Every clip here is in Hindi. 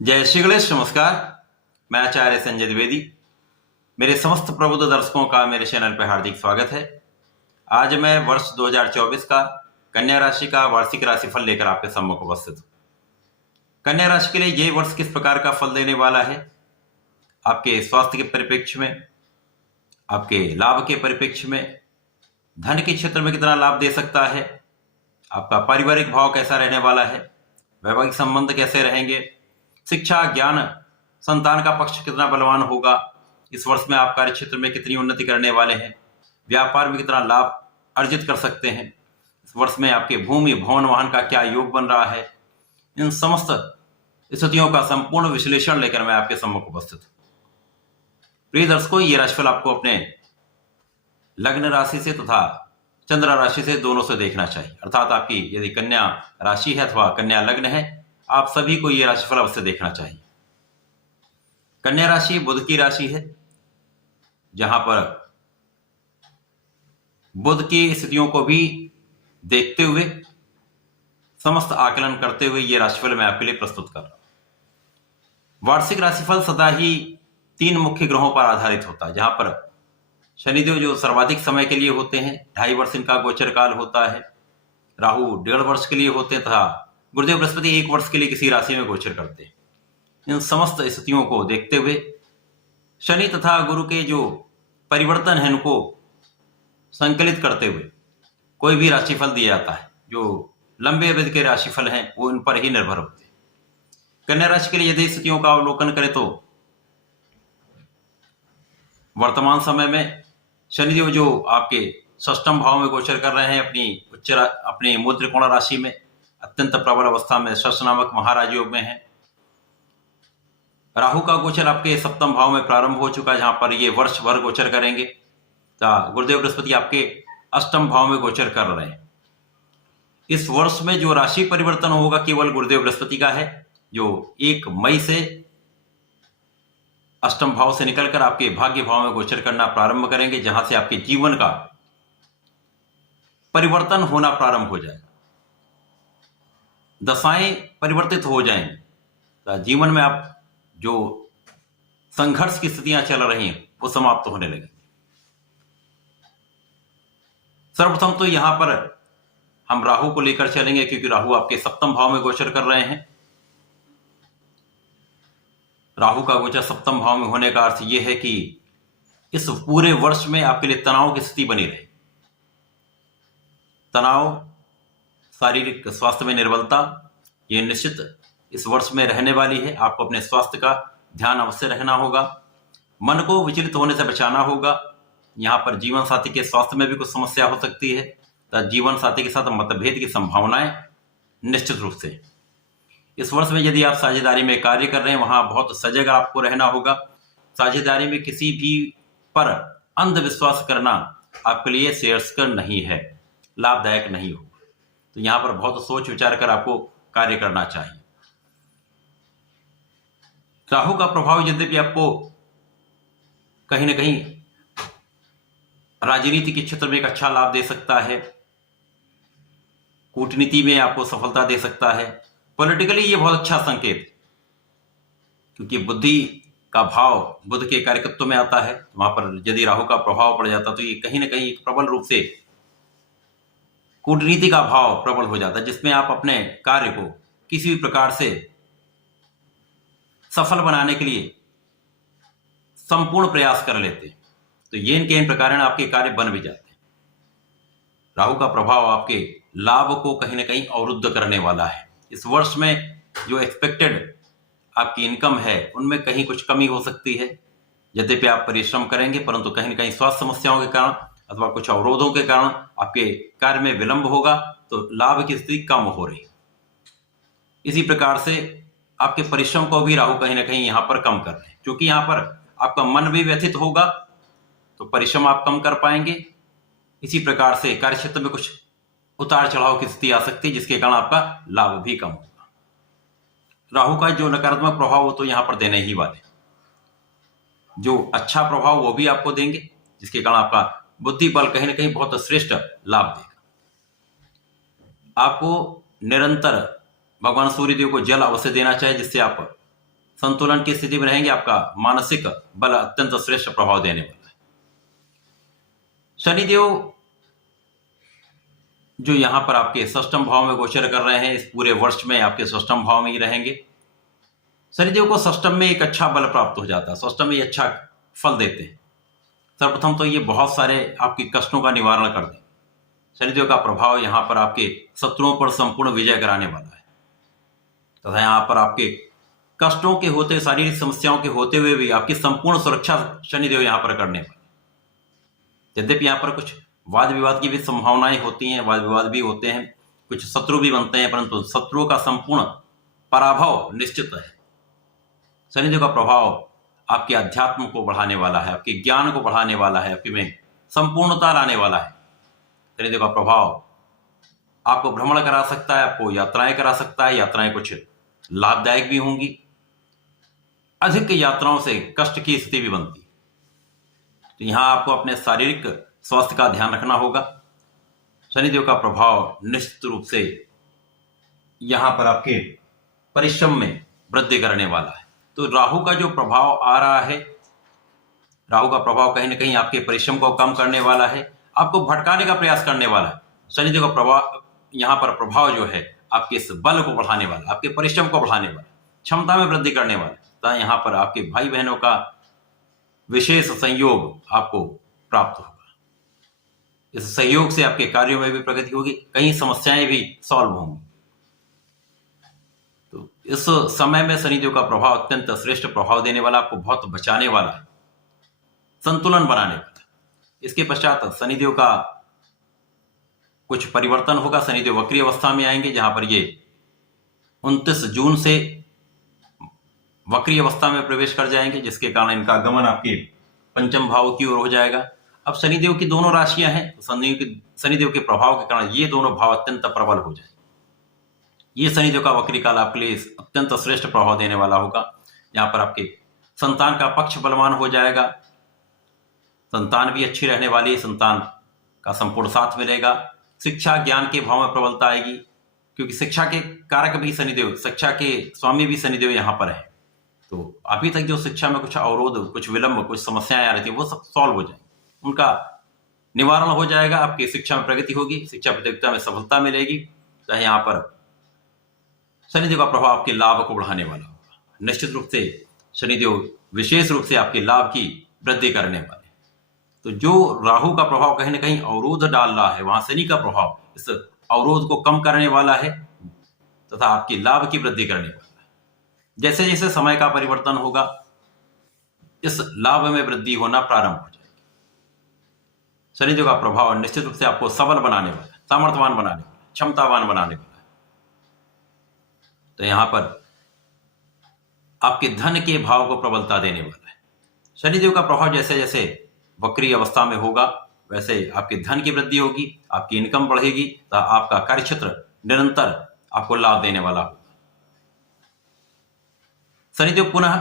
जय श्री गणेश। नमस्कार। मैं आचार्य संजय द्विवेदी। मेरे समस्त प्रबुद्ध दर्शकों का मेरे चैनल पर हार्दिक स्वागत है। आज मैं वर्ष 2024 का कन्या राशि का वार्षिक राशिफल लेकर आपके सम्मुख उपस्थित हूँ। कन्या राशि के लिए ये वर्ष किस प्रकार का फल देने वाला है, आपके स्वास्थ्य के परिप्रेक्ष्य में, आपके लाभ के परिप्रेक्ष्य में, धन के क्षेत्र में कितना लाभ दे सकता है, आपका पारिवारिक भाव कैसा रहने वाला है, वैवाहिक संबंध कैसे रहेंगे, शिक्षा ज्ञान संतान का पक्ष कितना बलवान होगा, इस वर्ष में आप कार्य क्षेत्र में कितनी उन्नति करने वाले हैं, व्यापार में कितना लाभ अर्जित कर सकते हैं, इस वर्ष में आपके भूमि भवन वाहन का क्या योग बन रहा है, इन समस्त स्थितियों का संपूर्ण विश्लेषण लेकर मैं आपके सम्मुख उपस्थित हूं। प्रिय दर्शकों, ये राशिफल आपको अपने लग्न राशि से तथा चंद्र राशि से दोनों से देखना चाहिए। अर्थात आपकी यदि कन्या राशि है अथवा कन्या लग्न है, आप सभी को यह राशिफल अवश्य देखना चाहिए। कन्या राशि बुध की राशि है, जहां पर बुध की स्थितियों को भी देखते हुए, समस्त आकलन करते हुए यह राशिफल मैं आपके लिए प्रस्तुत कर रहा हूं। वार्षिक राशिफल सदा ही 3 मुख्य ग्रहों पर आधारित होता है, जहां पर शनिदेव जो सर्वाधिक समय के लिए होते हैं, 2.5 वर्ष इनका गोचर काल होता है, राहु 1.5 वर्ष के लिए होते हैं तथा गुरुदेव बृहस्पति 1 वर्ष के लिए किसी राशि में गोचर करते हैं। इन समस्त स्थितियों को देखते हुए शनि तथा गुरु के जो परिवर्तन है उनको संकलित करते हुए कोई भी राशिफल दिया जाता है। जो लंबे अवधि के राशिफल हैं वो इन पर ही निर्भर होते हैं। कन्या राशि के लिए यदि स्थितियों का अवलोकन करें तो वर्तमान समय में शनिदेव जो आपके षष्ठम भाव में गोचर कर रहे हैं, अपनी मूल त्रिकोण राशि में अत्यंत प्रबल अवस्था में षष्ठ नामक महाराज योग में है। राहु का गोचर आपके सप्तम भाव में प्रारंभ हो चुका है, जहां पर ये वर्ष भर गोचर करेंगे। गुरुदेव बृहस्पति आपके अष्टम भाव में गोचर कर रहे हैं। इस वर्ष में जो राशि परिवर्तन होगा केवल गुरुदेव बृहस्पति का है, जो 1 मई से अष्टम भाव से निकलकर आपके भाग्य भाव में गोचर करना प्रारंभ करेंगे, जहां से आपके जीवन का परिवर्तन होना प्रारंभ हो जाएगा, दशाएं परिवर्तित हो जाएंगी। तो जीवन में आप जो संघर्ष की स्थितियां चल रही हैं वो समाप्त होने लगेंगी। सर्वप्रथम तो यहां पर हम राहु को लेकर चलेंगे, क्योंकि राहु आपके सप्तम भाव में गोचर कर रहे हैं। राहु का गोचर सप्तम भाव में होने का अर्थ यह है कि इस पूरे वर्ष में आपके लिए तनाव की स्थिति बनी रहे। तनाव, शारीरिक स्वास्थ्य में निर्बलता, ये निश्चित इस वर्ष में रहने वाली है। आपको अपने स्वास्थ्य का ध्यान अवश्य रखना होगा, मन को विचलित होने से बचाना होगा। यहाँ पर जीवन साथी के स्वास्थ्य में भी कुछ समस्या हो सकती है, तो जीवन साथी के साथ मतभेद की संभावनाएं निश्चित रूप से। इस वर्ष में यदि आप साझेदारी में कार्य कर रहे हैं, वहां बहुत सजग आपको रहना होगा। साझेदारी में किसी भी पर अंधविश्वास करना आपके लिए श्रेयस्कर नहीं है, लाभदायक नहीं होगा। तो यहां पर बहुत सोच विचार कर आपको कार्य करना चाहिए। राहु का प्रभाव यद्यपि आपको कहीं ना कहीं राजनीति के क्षेत्र में एक अच्छा लाभ दे सकता है, कूटनीति में आपको सफलता दे सकता है। पॉलिटिकली ये बहुत अच्छा संकेत है, क्योंकि बुद्धि का भाव बुध के कार्यकत्व में आता है। वहां पर यदि राहु का प्रभाव पड़ जाता तो ये कहीं ना कहीं प्रबल रूप से कूटनीति का भाव प्रबल हो जाता है, जिसमें आप अपने कार्य को किसी भी प्रकार से सफल बनाने के लिए संपूर्ण प्रयास कर लेते हैं। तो ये इनके इन प्रकार आपके कार्य बन भी जाते हैं। राहु का प्रभाव आपके लाभ को कहीं ना कहीं अवरुद्ध करने वाला है। इस वर्ष में जो एक्सपेक्टेड आपकी इनकम है उनमें कहीं कुछ कमी हो सकती है। यद्यपि आप परिश्रम करेंगे, परंतु कहीं ना कहीं स्वास्थ्य समस्याओं के कारण अथवा कुछ अवरोधों के कारण आपके कार्य में विलंब होगा, तो लाभ की स्थिति कम हो रही। इसी प्रकार से आपके परिश्रम को भी राहु कहीं ना कहीं यहां पर कम कर रहे हैं, क्योंकि यहां पर आपका मन भी व्यथित होगा तो परिश्रम आप कम कर पाएंगे। इसी प्रकार से कार्य क्षेत्र में कुछ उतार चढ़ाव की स्थिति आ सकती है, जिसके कारण आपका लाभ भी कम होगा। राहु का जो नकारात्मक प्रभाव वो तो यहां पर देने ही वाले, जो अच्छा प्रभाव वो भी आपको देंगे, जिसके कारण आपका बुद्धि बल कहीं ना कहीं बहुत श्रेष्ठ लाभ देगा। आपको निरंतर भगवान सूर्यदेव को जल अवश्य देना चाहिए, जिससे आप संतुलन की स्थिति में रहेंगे, आपका मानसिक बल अत्यंत श्रेष्ठ प्रभाव देने वाला है। शनिदेव जो यहां पर आपके षष्ठम भाव में गोचर कर रहे हैं, इस पूरे वर्ष में आपके षष्ठम भाव में ही रहेंगे। शनिदेव को षष्ठम में एक अच्छा बल प्राप्त हो जाता है, षष्ठम में ये अच्छा फल देते हैं। सर्वप्रथम तो ये बहुत सारे आपके कष्टों का निवारण कर दें। शनिदेव का प्रभाव यहाँ पर आपके शत्रुओं पर संपूर्ण विजय कराने वाला है तथा यहाँ पर आपके कष्टों के होते, शारीरिक समस्याओं के होते हुए भी आपकी संपूर्ण सुरक्षा शनिदेव यहाँ पर करने वाले। यद्यपि यहाँ पर कुछ वाद विवाद की भी संभावनाएं होती हैं, वाद विवाद भी होते हैं, कुछ शत्रु भी बनते हैं, परंतु शत्रुओं का संपूर्ण पराभव निश्चित है। शनिदेव का प्रभाव आपके अध्यात्म को बढ़ाने वाला है, आपके ज्ञान को बढ़ाने वाला है, आपके में संपूर्णता लाने वाला है। शनिदेव का प्रभाव आपको भ्रमण करा सकता है, आपको यात्राएं करा सकता है, यात्राएं कुछ लाभदायक भी होंगी, अधिक यात्राओं से कष्ट की स्थिति भी बनती। तो यहां आपको अपने शारीरिक स्वास्थ्य का ध्यान रखना होगा। शनिदेव का प्रभाव निश्चित रूप से यहां पर आपके परिश्रम में वृद्धि करने वाला है। तो राहु का जो प्रभाव आ रहा है, राहु का प्रभाव कहीं ना कहीं आपके परिश्रम को कम करने वाला है, आपको भटकाने का प्रयास करने वाला है। शनिदेव का प्रभाव यहां पर प्रभाव जो है आपके इस बल को बढ़ाने वाला, आपके परिश्रम को बढ़ाने वाला, क्षमता में वृद्धि करने वाला। तो यहाँ पर आपके भाई बहनों का विशेष सहयोग आपको प्राप्त होगा। इस सहयोग से आपके कार्यों में भी प्रगति होगी, कई समस्याएं भी सॉल्व होंगी। तो इस समय में शनिदेव का प्रभाव अत्यंत श्रेष्ठ प्रभाव देने वाला, आपको बहुत बचाने वाला है, संतुलन बनाने वाला। इसके पश्चात शनिदेव का कुछ परिवर्तन होगा। शनिदेव वक्री अवस्था में आएंगे, जहां पर ये 29 जून से वक्री अवस्था में प्रवेश कर जाएंगे, जिसके कारण इनका गमन आपके पंचम भाव की ओर हो जाएगा। अब शनिदेव की दोनों राशियां हैं, तो शनिदेव के प्रभाव के कारण ये दोनों भाव अत्यंत प्रबल हो जाए। ये शनिदेव का वक्री काल आपके लिए अत्यंत श्रेष्ठ प्रभाव देने वाला होगा। यहाँ पर आपके संतान का पक्ष बलवान हो जाएगा, संतान भी अच्छी रहने वाली है, संतान का संपूर्ण साथ मिलेगा। शिक्षा ज्ञान के भाव में प्रबलता आएगी, क्योंकि शिक्षा के कारक भी शनिदेव, शिक्षा के स्वामी भी शनिदेव यहाँ पर है। तो अभी तक जो शिक्षा में कुछ अवरोध, कुछ विलंब, कुछ समस्याएं आ रही थी, वो सब सॉल्व हो जाएंगी, उनका निवारण हो जाएगा। आपकी शिक्षा में प्रगति होगी, शिक्षा प्रतियोगिता में सफलता मिलेगी। तो यहाँ पर शनिदेव का प्रभाव आपके लाभ को बढ़ाने वाला होगा। निश्चित रूप से शनिदेव विशेष रूप से आपके लाभ की वृद्धि करने वाले। तो जो राहु का प्रभाव कहीं ना कहीं अवरोध डाल रहा है, वहां शनि का प्रभाव इस अवरोध को कम करने वाला है तथा आपके लाभ की वृद्धि करने वाला है। जैसे जैसे समय का परिवर्तन होगा, इस लाभ में वृद्धि होना प्रारंभ हो जाएगी। शनिदेव का प्रभाव निश्चित रूप से आपको सबल बनाने वाला है, सामर्थ्यवान बनाने वाला है, क्षमतावान बनाने वाला है। तो यहां पर आपके धन के भाव को प्रबलता देने वाला है। शनिदेव का प्रभाव जैसे जैसे वक्री अवस्था में होगा, वैसे आपके धन की वृद्धि होगी, आपकी इनकम बढ़ेगी, तो आपका कार्यक्षेत्र निरंतर आपको लाभ देने वाला होगा। शनिदेव पुनः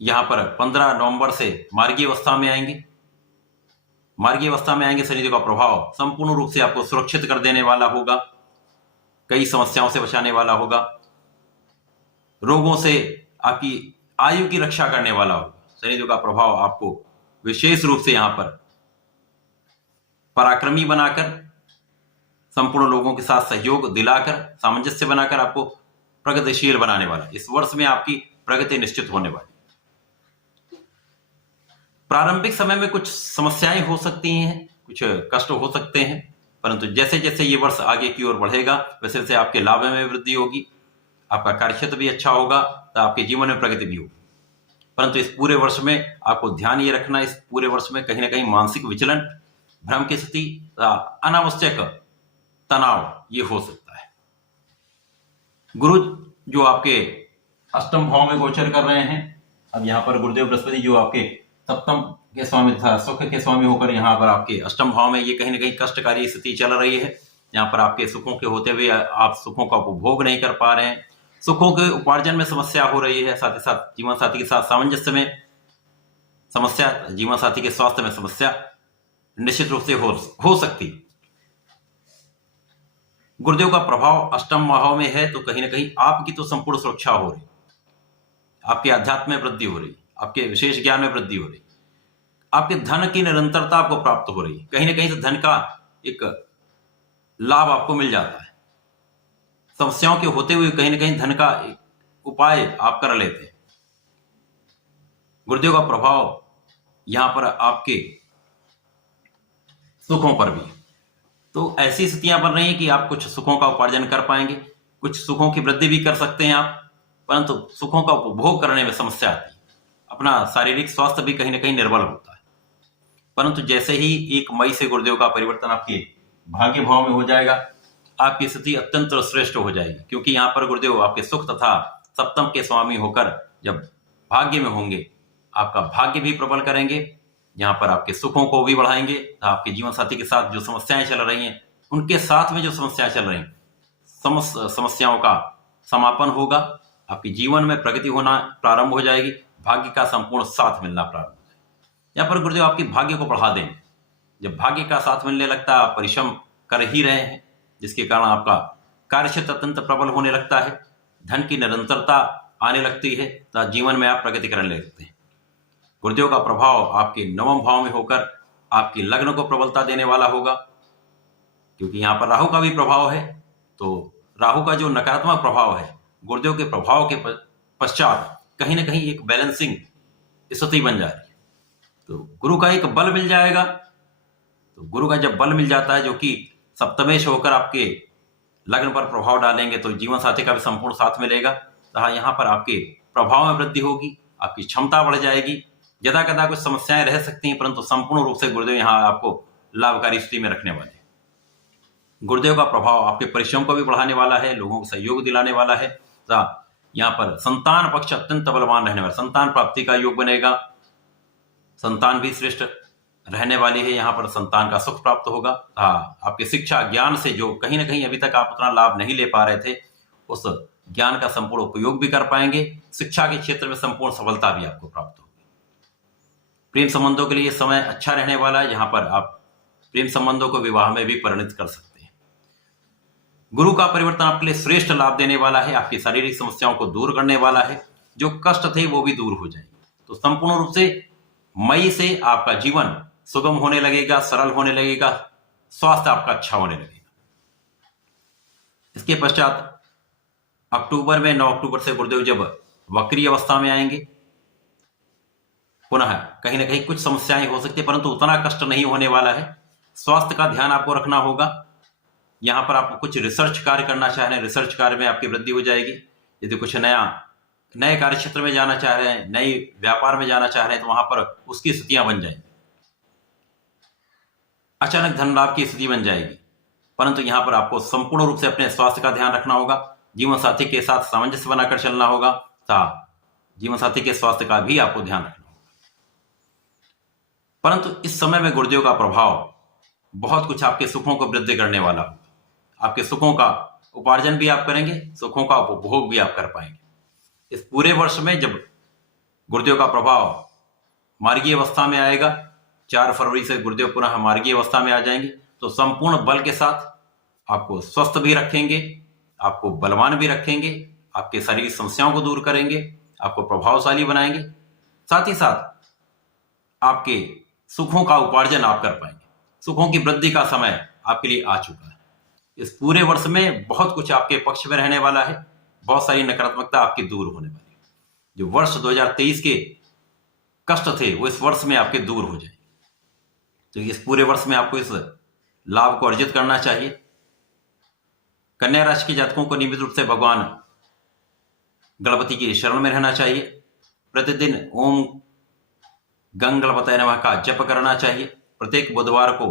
यहां पर 15 नवंबर से मार्गी अवस्था में आएंगे। मार्गी अवस्था में आएंगे, शनिदेव का प्रभाव संपूर्ण रूप से आपको सुरक्षित कर देने वाला होगा, कई समस्याओं से बचाने वाला होगा, रोगों से आपकी आयु की रक्षा करने वाला होगा। शनिदेव का प्रभाव आपको विशेष रूप से यहां पर पराक्रमी बनाकर, संपूर्ण लोगों के साथ सहयोग दिलाकर, सामंजस्य बनाकर आपको प्रगतिशील बनाने वाला। इस वर्ष में आपकी प्रगति निश्चित होने वाली। प्रारंभिक समय में कुछ समस्याएं हो सकती हैं, कुछ कष्ट हो सकते हैं, परंतु जैसे जैसे ये वर्ष आगे की ओर बढ़ेगा, वैसे वैसे आपके लाभ में वृद्धि होगी, आपका कार्यक्षेत्र भी अच्छा होगा, तो आपके जीवन में प्रगति भी होगी। परंतु इस पूरे वर्ष में आपको ध्यान ये रखना, इस पूरे वर्ष में कहीं ना कहीं मानसिक विचलन, भ्रम की स्थिति, अनावश्यक तनाव ये हो सकता है। गुरु जो आपके अष्टम भाव में गोचर कर रहे हैं, अब यहाँ पर गुरुदेव बृहस्पति जो आपके सप्तम के स्वामी तथा सुख के स्वामी होकर यहाँ पर आपके अष्टम भाव में, ये कहीं ना कहीं कष्टकारी स्थिति चल रही है। यहाँ पर आपके सुखों के होते हुए आप सुखों का उपभोग नहीं कर पा रहे हैं, सुखों के उपार्जन में समस्या हो रही है, साथ ही साथ जीवन साथी के साथ सामंजस्य में समस्या, जीवन साथी के स्वास्थ्य में समस्या निश्चित रूप से हो सकती। गुरुदेव का प्रभाव अष्टम भाव में है, तो कहीं ना कहीं आपकी तो संपूर्ण सुरक्षा हो रही, आपके अध्यात्म में वृद्धि हो रही, आपके विशेष ज्ञान में वृद्धि हो रही, आपके धन की निरंतरता आपको प्राप्त हो रही, कहीं ना कहीं से धन का एक लाभ आपको मिल जाता है। समस्याओं के होते हुए कहीं ना कहीं धन का एक उपाय आप कर लेते हैं। गुरुदेव का प्रभाव यहां पर आपके सुखों पर भी, तो ऐसी स्थितियां बन रही हैं कि आप कुछ सुखों का उपार्जन कर पाएंगे, कुछ सुखों की वृद्धि भी कर सकते हैं आप, परंतु सुखों का उपभोग करने में समस्या आती है। अपना शारीरिक स्वास्थ्य भी कहीं ना कहीं निर्बल होता है। परंतु जैसे ही 1 मई से गुरुदेव का परिवर्तन आपके भाग्य भाव में हो जाएगा, आपकी स्थिति अत्यंत श्रेष्ठ हो जाएगी, क्योंकि यहाँ पर गुरुदेव आपके सुख तथा सप्तम के स्वामी होकर जब भाग्य में होंगे, आपका भाग्य भी प्रबल करेंगे, यहाँ पर आपके सुखों को भी बढ़ाएंगे। आपके जीवन साथी के साथ जो समस्याएं चल रही हैं, उनके साथ में जो समस्याएं चल रही हैं, समस्याओं का समापन होगा, आपके जीवन में प्रगति होना प्रारंभ हो जाएगी, भाग्य का संपूर्ण साथ मिलना प्रारंभ हो जाएगा। यहाँ पर गुरुदेव आपके भाग्य को बढ़ा देंगे। जब भाग्य का साथ मिलने लगता है, आप परिश्रम कर ही रहे हैं, जिसके कारण आपका कार्यक्षेत्र अत्यंत प्रबल होने लगता है, धन की निरंतरता आने लगती है, तो जीवन में आप प्रगति करने लगते हैं। गुरुदेव का प्रभाव आपके 9वें भाव में होकर आपकी लग्न को प्रबलता देने वाला होगा, क्योंकि यहाँ पर राहु का भी प्रभाव है। तो राहु का जो नकारात्मक प्रभाव है, गुरुदेव के प्रभाव के पश्चात कहीं ना कहीं एक बैलेंसिंग स्थिति बन जा रही है। तो गुरु का एक बल मिल जाएगा। तो गुरु का जब बल मिल जाता है, जो कि सप्तमेश होकर आपके लग्न पर प्रभाव डालेंगे, तो जीवन साथी का भी संपूर्ण साथ मिलेगा। तथा यहाँ पर आपके प्रभाव में वृद्धि होगी, आपकी क्षमता बढ़ जाएगी। यदा कदा कुछ समस्याएं रह सकती हैं, परंतु संपूर्ण रूप से गुरुदेव यहाँ आपको लाभकारी स्थिति में रखने वाले हैं। गुरुदेव का प्रभाव आपके परिश्रम को भी बढ़ाने वाला है, लोगों को सहयोग दिलाने वाला है। यहाँ पर संतान पक्ष अत्यंत बलवान रहने वाला, संतान प्राप्ति का योग बनेगा, संतान भी श्रेष्ठ रहने वाली है। यहाँ पर संतान का सुख प्राप्त होगा। आपके शिक्षा ज्ञान से जो कहीं ना कहीं अभी तक आप उतना लाभ नहीं ले पा रहे थे, उस ज्ञान का संपूर्ण उपयोग भी कर पाएंगे। शिक्षा के क्षेत्र में संपूर्ण सफलता भी आपको प्राप्त होगी। प्रेम संबंधों के लिए समय अच्छा रहने वाला है, जहां पर आप प्रेम संबंधों को विवाह में भी परिणत कर सकते हैं। गुरु का परिवर्तन आपके लिए श्रेष्ठ लाभ देने वाला है, आपकी शारीरिक समस्याओं को दूर करने वाला है, जो कष्ट थे वो भी दूर हो जाएंगे। तो संपूर्ण रूप से मई से आपका जीवन सुगम होने लगेगा, सरल होने लगेगा, स्वास्थ्य आपका अच्छा होने लगेगा। इसके पश्चात अक्टूबर में 9 अक्टूबर से गुरुदेव जब वक्री अवस्था में आएंगे, पुनः कहीं ना कहीं कुछ समस्याएं हो सकती है, परंतु उतना कष्ट नहीं होने वाला है। स्वास्थ्य का ध्यान आपको रखना होगा। यहां पर आप कुछ रिसर्च कार्य करना चाह रहे हैं, रिसर्च कार्य में आपकी वृद्धि हो जाएगी। यदि कुछ नए कार्य क्षेत्र में जाना चाह रहे हैं, नई व्यापार में जाना चाह रहे हैं, तो वहां पर उसकी स्थितियां बन जाएंगी। अचानक धन लाभ की स्थिति बन जाएगी, परंतु यहां पर आपको संपूर्ण रूप से अपने स्वास्थ्य का ध्यान रखना होगा। जीवन साथी के साथ सामंजस्य बनाकर चलना होगा, जीवन साथी के स्वास्थ्य का भी आपको ध्यान रखना होगा। परंतु इस समय में गुरुदेव का प्रभाव बहुत कुछ आपके सुखों को वृद्धि करने वाला होगा। आपके सुखों का उपार्जन भी आप करेंगे, सुखों का उपभोग भी आप कर पाएंगे। इस पूरे वर्ष में जब गुरुदेव का प्रभाव मार्गीय अवस्था में आएगा, 4 फरवरी से गुरुदेव पुनः मार्गीय अवस्था में आ जाएंगे, तो संपूर्ण बल के साथ आपको स्वस्थ भी रखेंगे, आपको बलवान भी रखेंगे, आपके शारीरिक समस्याओं को दूर करेंगे, आपको प्रभावशाली बनाएंगे। साथ ही साथ आपके सुखों का उपार्जन आप कर पाएंगे। सुखों की वृद्धि का समय आपके लिए आ चुका है। इस पूरे वर्ष में बहुत कुछ आपके पक्ष में रहने वाला है, बहुत सारी नकारात्मकता आपकी दूर होने वाली है। जो वर्ष 2023 के कष्ट थे वो इस वर्ष में आपके दूर हो जाएंगे। तो इस पूरे वर्ष में आपको इस लाभ को अर्जित करना चाहिए। कन्या राशि के जातकों को नियमित रूप से भगवान गणपति की शरण में रहना चाहिए। प्रतिदिन ओम गंग गणपतये नमः का जप करना चाहिए। प्रत्येक बुधवार को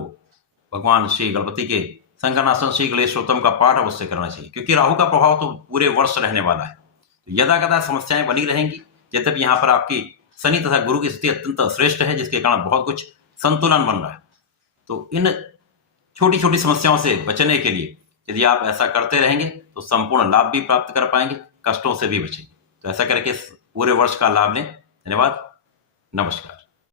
भगवान श्री गणपति के संकर्षणासन श्री गणेशोत्तम का पाठ अवश्य करना चाहिए, क्योंकि राहु का प्रभाव तो पूरे वर्ष रहने वाला है। तो यदा कदा समस्याएं बनी रहेंगी। यद्यपि यहाँ पर आपकी शनि तथा गुरु की स्थिति अत्यंत श्रेष्ठ है, जिसके कारण बहुत कुछ संतुलन बन रहा है। तो इन छोटी छोटी समस्याओं से बचने के लिए यदि आप ऐसा करते रहेंगे तो संपूर्ण लाभ भी प्राप्त कर पाएंगे, कष्टों से भी बचेंगे। तो ऐसा करके पूरे वर्ष का लाभ लें। धन्यवाद, नमस्कार।